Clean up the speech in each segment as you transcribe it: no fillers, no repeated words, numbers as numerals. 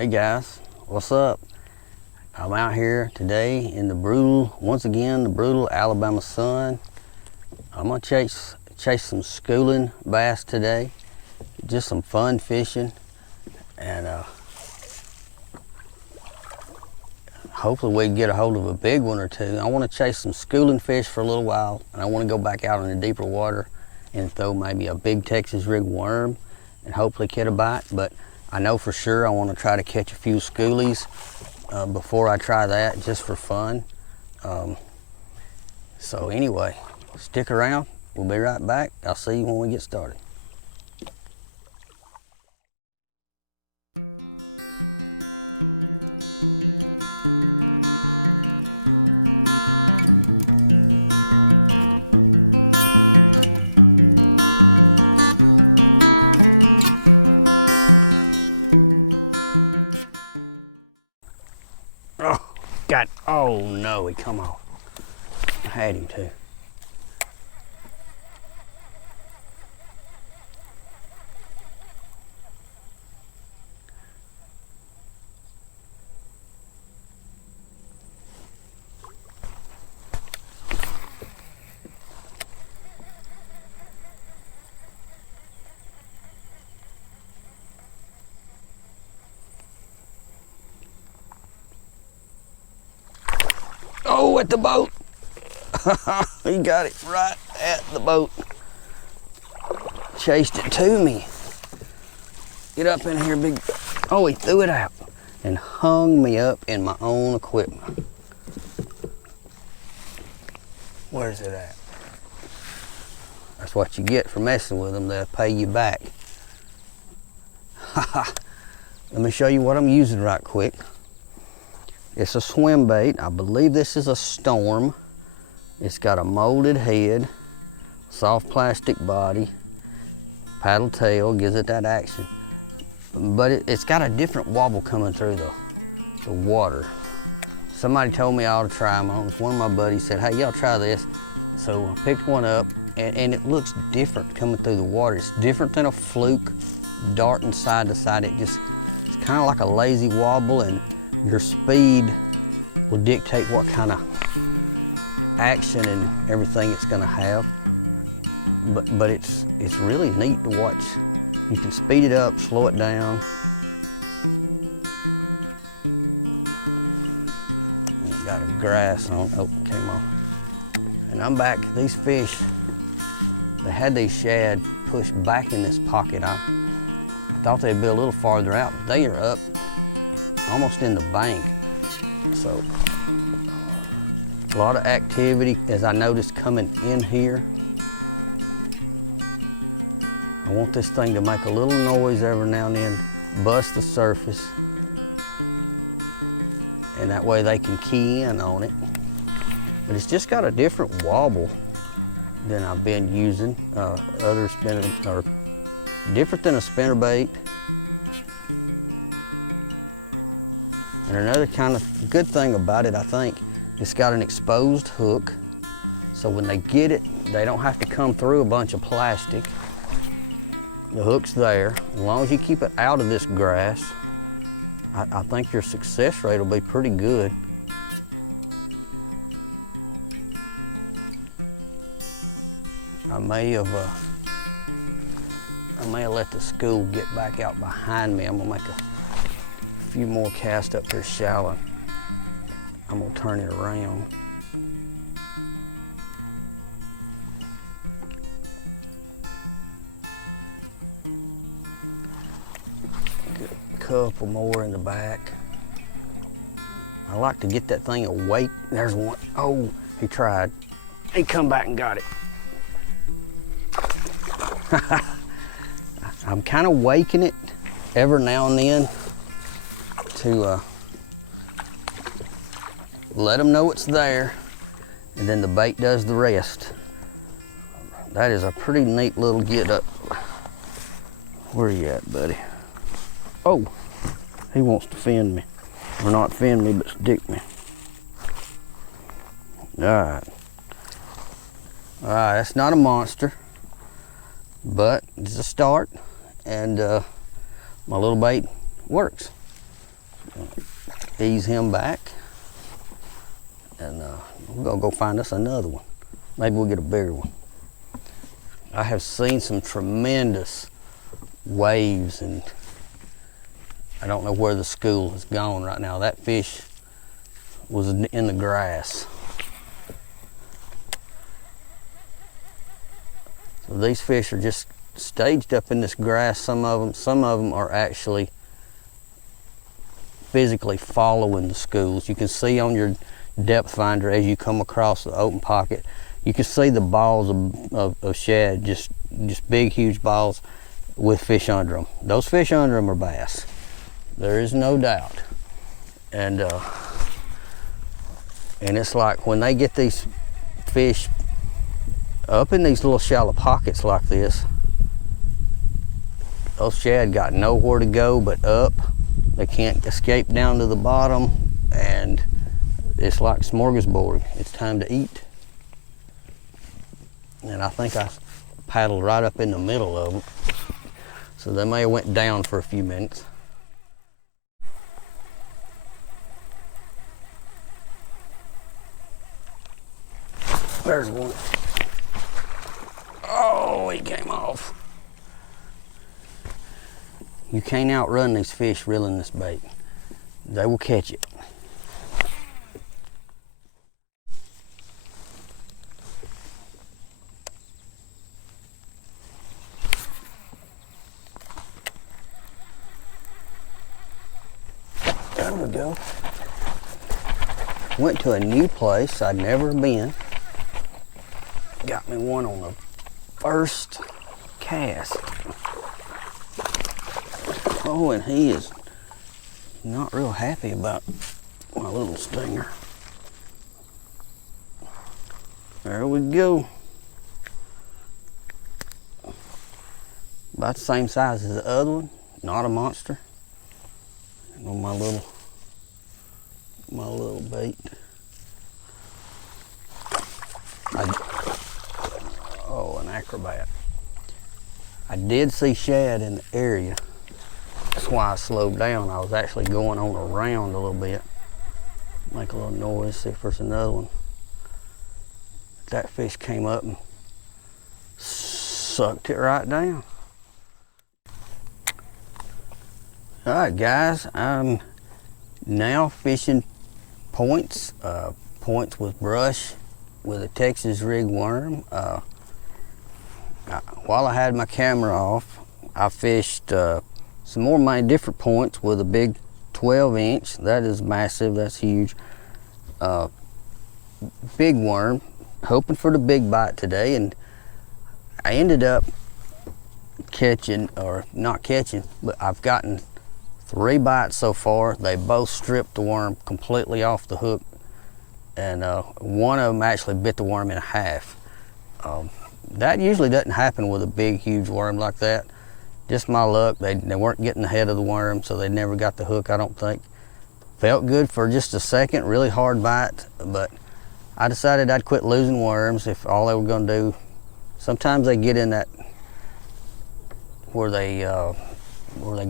Hey guys, what's up? I'm out here today in the brutal, once again, the brutal Alabama sun. I'm gonna chase some schooling bass today. Just some fun fishing, and hopefully we can get a hold of a big one or two. I want to chase some schooling fish for a little while, and I want to go back out in the deeper water and throw maybe a big Texas rig worm and hopefully get a bite. But I know for sure I want to try to catch a few schoolies before I try that, just for fun. So anyway, stick around. We'll be right back. I'll see you when we get started. Oh no, he come off. I had him too. Oh, at the boat. He got it right at the boat. Chased it to me. Get up in here, big. Oh, he threw it out and hung me up in my own equipment. Where's it at? That's what you get for messing with them. They'll pay you back. Let me show you what I'm using right quick. It's a swim bait. I believe this is a Storm. It's got a molded head, soft plastic body, paddle tail, gives it that action. But it's got a different wobble coming through the water. Somebody told me I ought to try them on. One of my buddies said, hey, y'all try this. So I picked one up, and it looks different coming through the water. It's different than a fluke darting side to side. It's kind of like a lazy wobble, and your speed will dictate what kind of action and everything it's going to have. But it's really neat to watch. You can speed it up, slow it down. It's got a grass on. Oh, it came off. And I'm back. These fish, they had these shad pushed back in this pocket. I thought they'd be a little farther out, but they are up almost in the bank. So a lot of activity, as I noticed, coming in here. I want this thing to make a little noise every now and then, bust the surface, and that way they can key in on it. But it's just got a different wobble than I've been using. Other spinner, or different than a spinnerbait. And another kind of good thing about it, I think, it's got an exposed hook. So when they get it, they don't have to come through a bunch of plastic. The hook's there. As long as you keep it out of this grass, I think your success rate will be pretty good. I may have let the school get back out behind me. I'm gonna make a few more casts up here shallow. I'm gonna turn it around. Get a couple more in the back. I like to get that thing awake. There's one. Oh, he tried. He come back and got it. I'm kind of waking it every now and then to let them know it's there, and then the bait does the rest. That is a pretty neat little get up. Where you at, buddy? Oh, he wants to fend me. Or not fend me, but stick me. All right. All right, that's not a monster, but it's a start, and my little bait works. Ease him back, and we're gonna go find us another one. Maybe we'll get a bigger one. I have seen some tremendous waves, and I don't know where the school is gone right now. That fish was in the grass. So these fish are just staged up in this grass. Some of them are actually physically following the schools. You can see on your depth finder as you come across the open pocket, you can see the balls of shad, just big, huge balls with fish under them. Those fish under them are bass. There is no doubt. And it's like when they get these fish up in these little shallow pockets like this, those shad got nowhere to go but up. They can't escape down to the bottom, and it's like smorgasbord. It's time to eat. And I think I paddled right up in the middle of them. So they may have went down for a few minutes. There's one. Oh, he came off. You can't outrun these fish reeling this bait. They will catch it. There we go. Went to a new place I'd never been. Got me one on the first cast. Oh, and he is not real happy about my little stinger. There we go. About the same size as the other one, not a monster. On my little bait. Oh, an acrobat. I did see shad in the area. That's why I slowed down. I was actually going on around a little bit. Make a little noise, see if there's another one. That fish came up and sucked it right down. All right, guys, I'm now fishing points with brush with a Texas rig worm. While I had my camera off, I fished some more of my different points with a big 12-inch. That is massive, that's huge. Big worm, hoping for the big bite today, and I ended up catching, or not catching, but I've gotten 3 bites so far. They both stripped the worm completely off the hook, and one of them actually bit the worm in half. That usually doesn't happen with a big, huge worm like that. Just my luck. They weren't getting the head of the worm, so they never got the hook, I don't think. Felt good for just a second, really hard bite, but I decided I'd quit losing worms if all they were gonna do. Sometimes they get in that, where they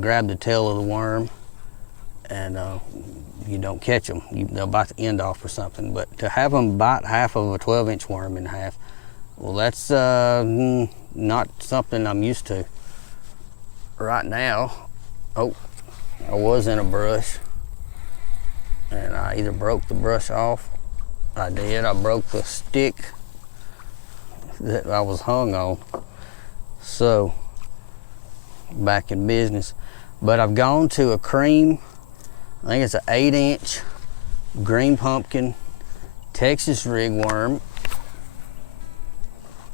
grab the tail of the worm, and you don't catch them. They'll bite the end off or something, but to have them bite half of a 12-inch worm in half, well, that's not something I'm used to. Right now, oh, I was in a brush, and I either broke the brush off. I did. I broke the stick that I was hung on. So, back in business. But I've gone to a cream, I think it's an 8-inch green pumpkin Texas rig worm.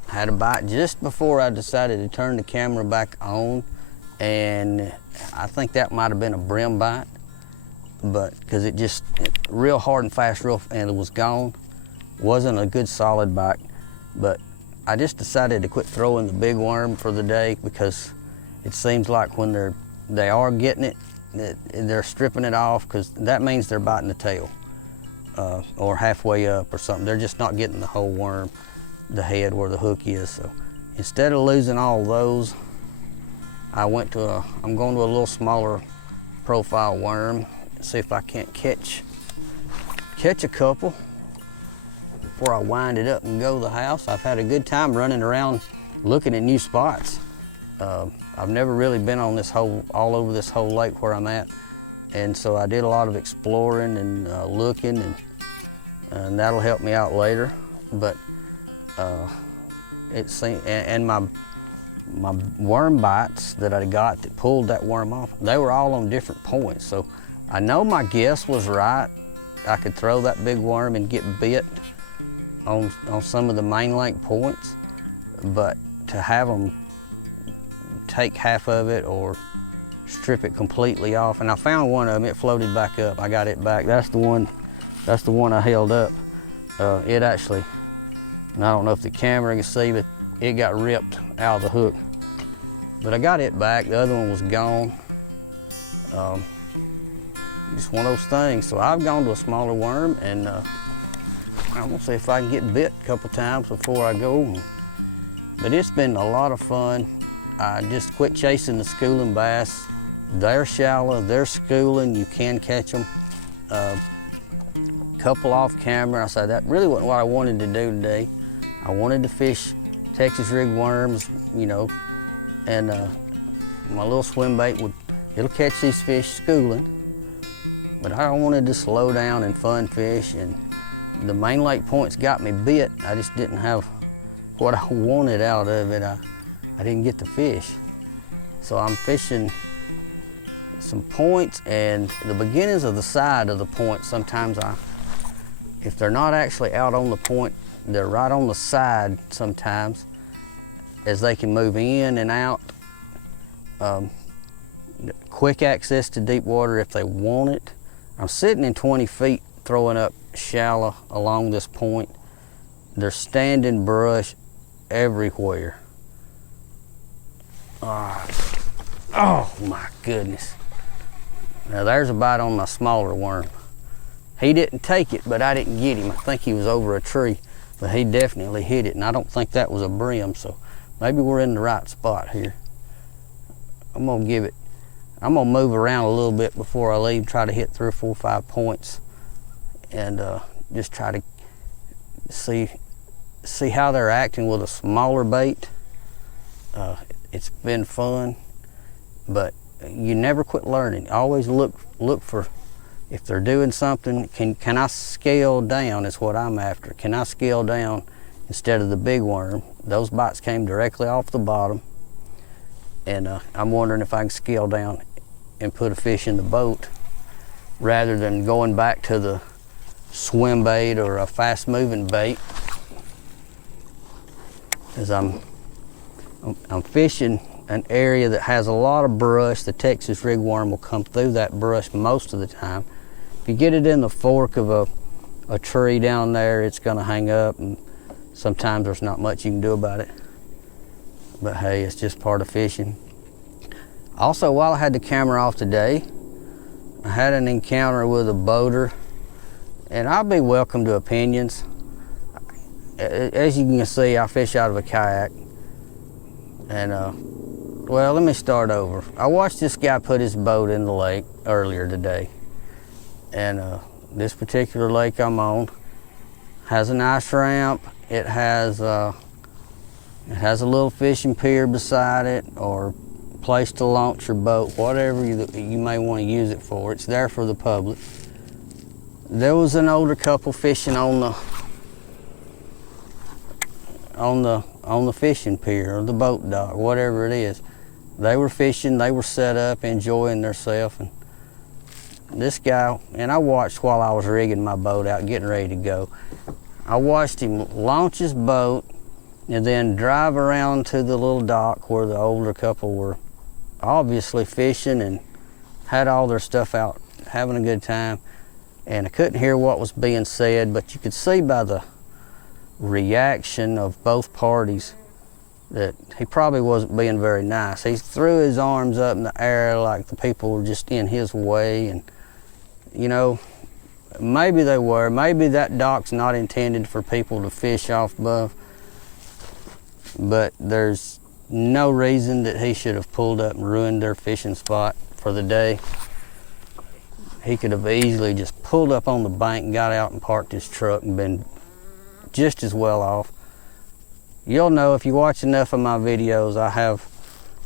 Had a bite just before I decided to turn the camera back on, and I think that might have been a brim bite, but because it real hard and fast, and it was gone. Wasn't a good solid bite, but I just decided to quit throwing the big worm for the day, because it seems like when they are getting it, they're stripping it off, because that means they're biting the tail or halfway up or something. They're just not getting the whole worm, the head where the hook is. So instead of losing all those, I'm going to a little smaller profile worm, see if I can't catch a couple before I wind it up and go to the house. I've had a good time running around looking at new spots. I've never really been on all over this whole lake where I'm at, and so I did a lot of exploring and looking, and that'll help me out later. But my worm bites that I got that pulled that worm off, they were all on different points. So I know my guess was right. I could throw that big worm and get bit on some of the main lake points, but to have them take half of it or strip it completely off, and I found one of them, it floated back up. I got it back. That's the one I held up. It actually, and I don't know if the camera can see, but it got ripped out of the hook. But I got it back. The other one was gone. Just one of those things. So I've gone to a smaller worm, and I'm gonna see if I can get bit a couple times before I go. But it's been a lot of fun. I just quit chasing the schooling bass. They're shallow, they're schooling, you can catch them. Couple off camera. I said that really wasn't what I wanted to do today. I wanted to fish Texas rig worms, you know, and my little swim bait it'll catch these fish schooling. But I wanted to slow down and fun fish, and the main lake points got me bit. I just didn't have what I wanted out of it. I didn't get the fish. So I'm fishing some points, and the beginnings of the side of the point, sometimes if they're not actually out on the point, they're right on the side sometimes, as they can move in and out. Quick access to deep water if they want it. I'm sitting in 20 feet throwing up shallow along this point. There's standing brush everywhere. Oh my goodness. Now there's a bite on my smaller worm. He didn't take it, but I didn't get him. I think he was over a tree, but he definitely hit it, and I don't think that was a brim, so maybe we're in the right spot here. I'm gonna move around a little bit before I leave, try to hit 3 or 4 or 5 points, and just try to see how they're acting with a smaller bait. It's been fun, but you never quit learning. Always look for, if they're doing something, can I scale down is what I'm after. Can I scale down instead of the big worm? Those bites came directly off the bottom, and I'm wondering if I can scale down and put a fish in the boat rather than going back to the swim bait or a fast moving bait. As I'm fishing an area that has a lot of brush. The Texas rig worm will come through that brush most of the time. If you get it in the fork of a tree down there, it's gonna hang up, and sometimes there's not much you can do about it. But hey, it's just part of fishing. Also, while I had the camera off today, I had an encounter with a boater, and I'll be welcome to opinions. As you can see, I fish out of a kayak, and well, let me start over. I watched this guy put his boat in the lake earlier today, and this particular lake I'm on has a nice ramp. It has a little fishing pier beside it, or place to launch your boat, whatever you may want to use it for. It's there for the public. There was an older couple fishing on the fishing pier or the boat dock, whatever it is. They were fishing, they were set up, enjoying themselves. And this guy, and I watched while I was rigging my boat out, getting ready to go. I watched him launch his boat and then drive around to the little dock where the older couple were obviously fishing and had all their stuff out, having a good time. And I couldn't hear what was being said, but you could see by the reaction of both parties that he probably wasn't being very nice. He threw his arms up in the air like the people were just in his way, and you know, maybe they were. Maybe that dock's not intended for people to fish off above, but there's no reason that he should have pulled up and ruined their fishing spot for the day. he could have easily just pulled up on the bank and got out and parked his truck and been just as well off. You'll know if you watch enough of my videos, I have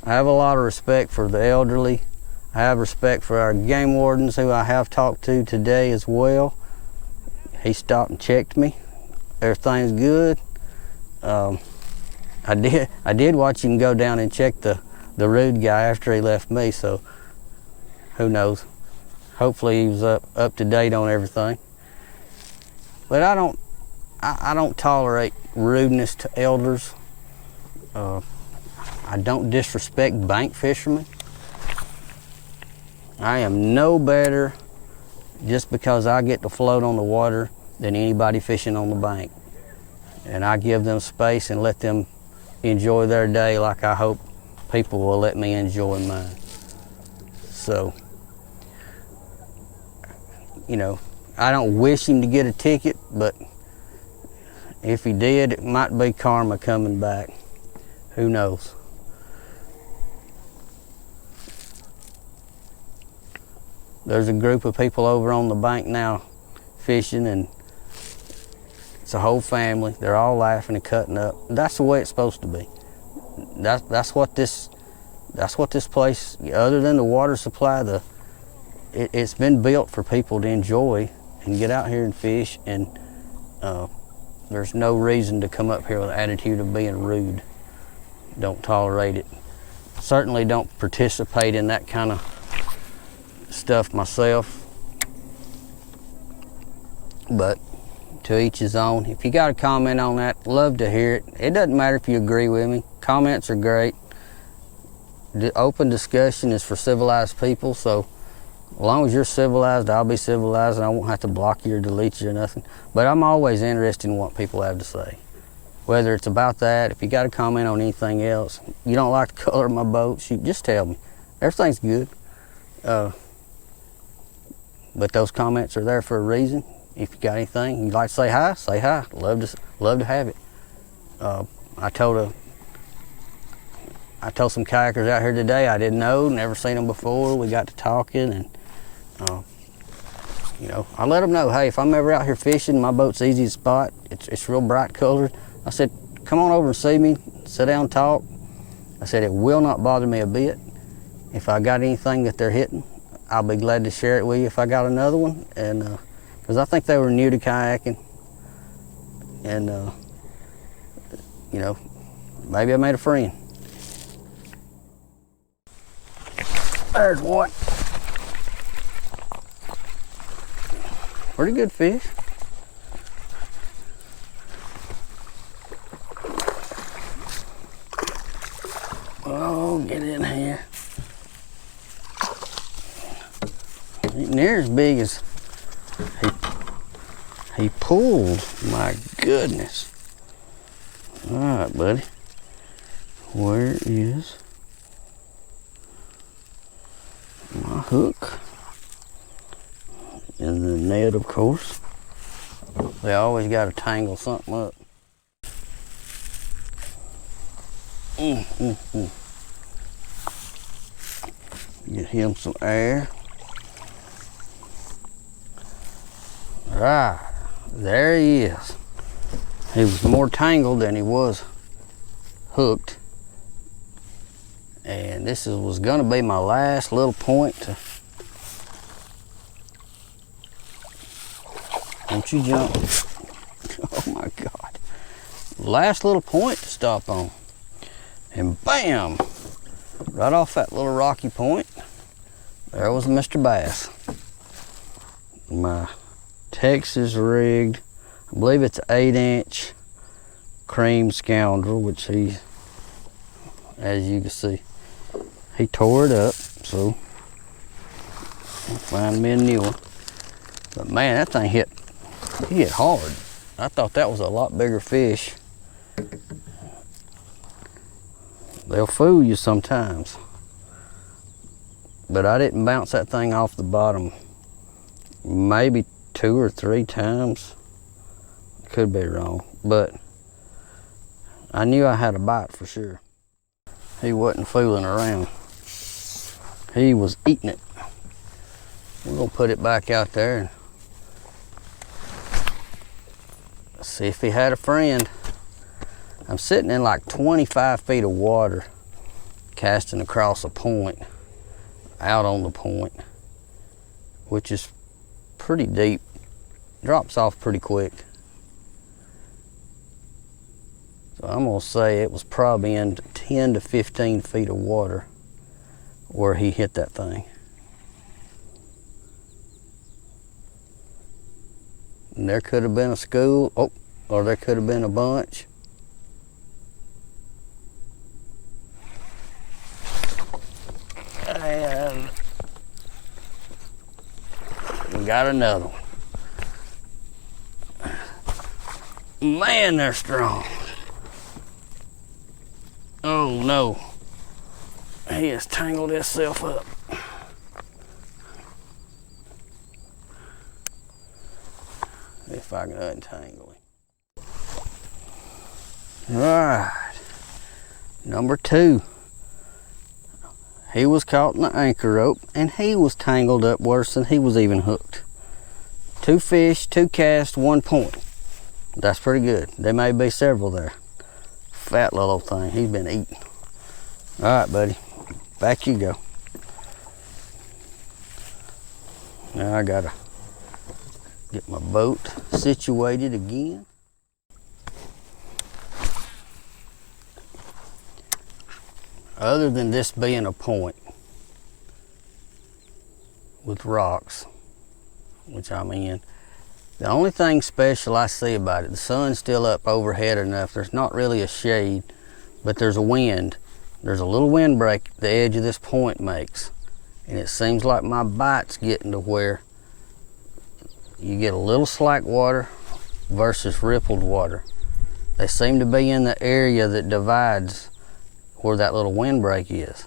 a lot of respect for the elderly. I have respect for our game wardens who I have talked to today as well. He stopped and checked me. Everything's good. I did watch him go down and check the rude guy after he left me, so who knows. Hopefully he was up to date on everything. But I don't tolerate rudeness to elders. I don't disrespect bank fishermen. I am no better just because I get to float on the water than anybody fishing on the bank. And I give them space and let them enjoy their day like I hope people will let me enjoy mine. So, you know, I don't wish him to get a ticket, but if he did, it might be karma coming back. Who knows? There's a group of people over on the bank now fishing, and it's a whole family. They're all laughing and cutting up. That's the way it's supposed to be. That's what this place, other than the water supply, it's been built for people to enjoy and get out here and fish, and there's no reason to come up here with an attitude of being rude. Don't tolerate it. Certainly don't participate in that kind of stuff myself, but to each his own. If you got a comment on that, love to hear it. It doesn't matter if you agree with me. Comments are great. The open discussion is for civilized people, so as long as you're civilized, I'll be civilized, and I won't have to block you or delete you or nothing. But I'm always interested in what people have to say, whether it's about that. If you got a comment on anything else, you don't like the color of my boat, shoot, just tell me. Everything's good. But those comments are there for a reason. If you got anything you'd like to say hi, say hi. Love to have it. I told some kayakers out here today I didn't know, never seen them before. We got to talking, and you know, I let them know, hey, if I'm ever out here fishing, my boat's easy to spot. It's real bright colored. I said, come on over and see me, sit down and talk. I said, it will not bother me a bit. If I got anything that they're hitting, I'll be glad to share it with you if I got another one. And because I think they were new to kayaking, and you know, maybe I made a friend. There's one. Pretty good fish. Oh, get in here. Ain't near as big as he pulled. My goodness. All right, buddy. Where is my hook? In the net, of course. They always got to tangle something up. Get him some air. Right, there he is. He was more tangled than he was hooked. And this was gonna be my last little point to... Don't you jump. Oh my God. Last little point to stop on. And bam! Right off that little rocky point, there was Mr. Bass. My Texas rigged, I believe it's an 8-inch cream scoundrel, which he, as you can see, he tore it up, so I'll find me a new one. But man, that thing hit hard. I thought that was a lot bigger fish. They'll fool you sometimes. But I didn't bounce that thing off the bottom maybe 2 or 3 times. Could be wrong, but I knew I had a bite for sure. He wasn't fooling around. He was eating it. We're gonna put it back out there and see if he had a friend. I'm sitting in like 25 feet of water, casting across a point, out on the point, which is pretty deep. Drops off pretty quick. So I'm gonna say it was probably in 10 to 15 feet of water where he hit that thing. And there could have been a school, oh, or there could have been a bunch. And we got another one. Man, they're strong. Oh no, he has tangled himself up. If I can untangle him. All right, number 2. He was caught in the anchor rope and he was tangled up worse than he was even hooked. 2 fish, 2 casts, 1 point. That's pretty good. There may be several there. Fat little thing, he's been eating. All right, buddy, back you go. Now I gotta get my boat situated again. Other than this being a point with rocks, which I'm in, the only thing special I see about it, the sun's still up overhead enough, there's not really a shade, but there's a wind. There's a little windbreak the edge of this point makes. And it seems like my bite's getting to where you get a little slack water versus rippled water. They seem to be in the area that divides where that little windbreak is.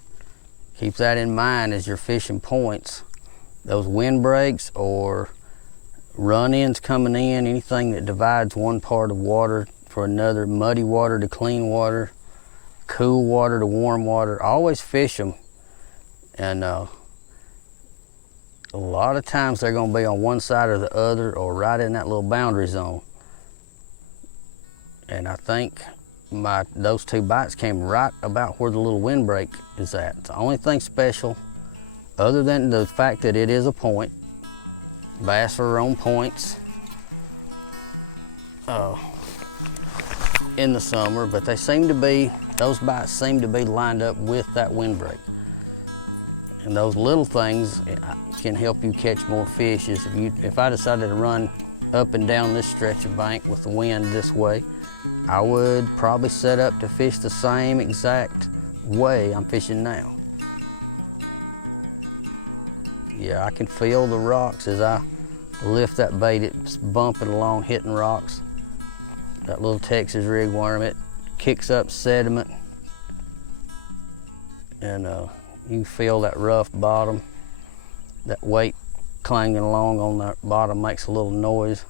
Keep that in mind as you're fishing points. Those windbreaks or run-ins coming in, anything that divides one part of water for another, muddy water to clean water, cool water to warm water, always fish them. And a lot of times they're gonna be on one side or the other or right in that little boundary zone. And I think those 2 bites came right about where the little windbreak is at. It's the only thing special, other than the fact that it is a point. Bass are on points in the summer, but they seem to be, those bites seem to be lined up with that windbreak. And those little things can help you catch more fish. If I decided to run up and down this stretch of bank with the wind this way, I would probably set up to fish the same exact way I'm fishing now. Yeah, I can feel the rocks as I lift that bait. It's bumping along, hitting rocks. That little Texas rig worm, it kicks up sediment. And you can feel that rough bottom. That weight clanging along on that bottom makes a little noise.